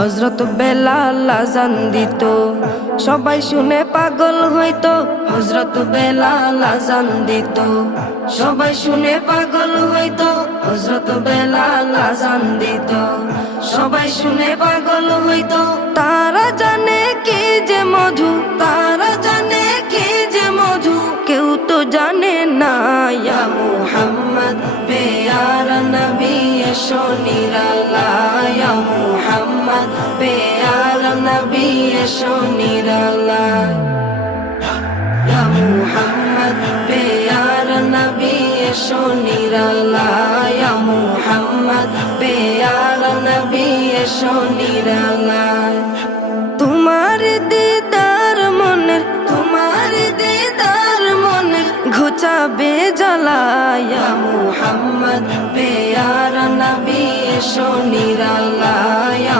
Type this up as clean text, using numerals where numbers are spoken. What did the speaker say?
হযরত বেলাল আযান দিত, সবাই শুনে পাগল হইতো। হযরত বেলাল আযান দিত, সবাই শুনে পাগল হইতো। হযরত বেলাল আযান দিত, সবাই শুনে পাগল হইতো। তারা জানে কি যে মধু, তারা জানে কি যে মধু, কেউ তো জানে না। ইয়া মুহাম্মদ পেয়ারা নবী এসো নিরালায়, ইয়া মুহাম্মদ পেয়ারা নবী এসো নিরালায়, ইয়া মুহাম্মদ পেয়ারা নবী এসো নিরালায়, ইয়া মুহাম্মদ পেয়ারা নবী এসো নিরালায়। তোমার দিদার মনের, তোমার দিদার মনের ঘুচাবে জ্বালা। ইয়া মুহাম্মদ পেয়ারা নবী এসো নিরালায়, ইয়া